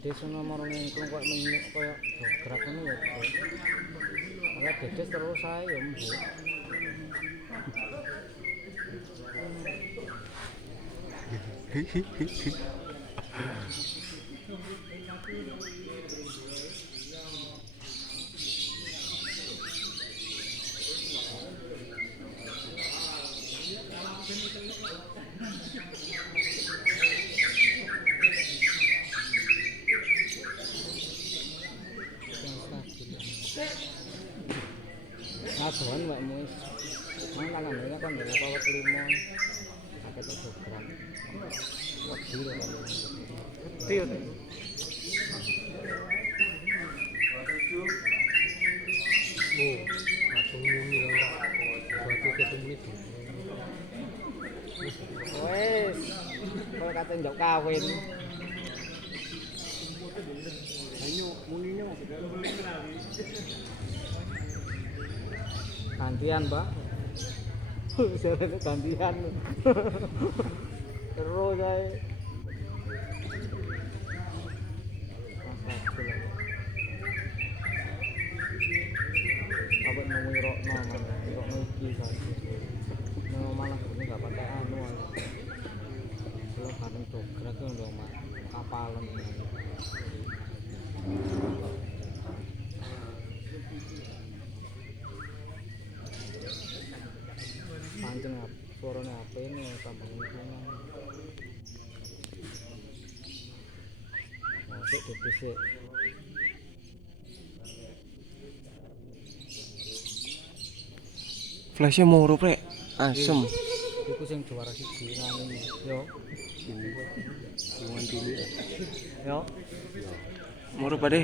Dedes nomor ngingkung kok menyuk koyo gerak ngono ya. Ora dedes terus sae ya mbok. Ngaduan mbak mus, mang tangannya kan dari power 5, pakai tujuh gram, lebih dari itu. Bu, langsung mumi lah, berarti ketemu itu. Wes, kalau kata jauh kawin. Ayo, muninya gantian mbak. Saya gantian. Terus saya. Apa mau ngerokno mana? Ngerokno iki kan. Nang malah ini enggak pakai anu. Kalau kadang dograk itu udah mak kapalan. Pancing suaranya apa ini tambah lingkungan. Masuk dipesik. Flashnya moro prek, asem. Iku sing juara siji ngene yo. Cuman dulu. Yo. Moro Pak De.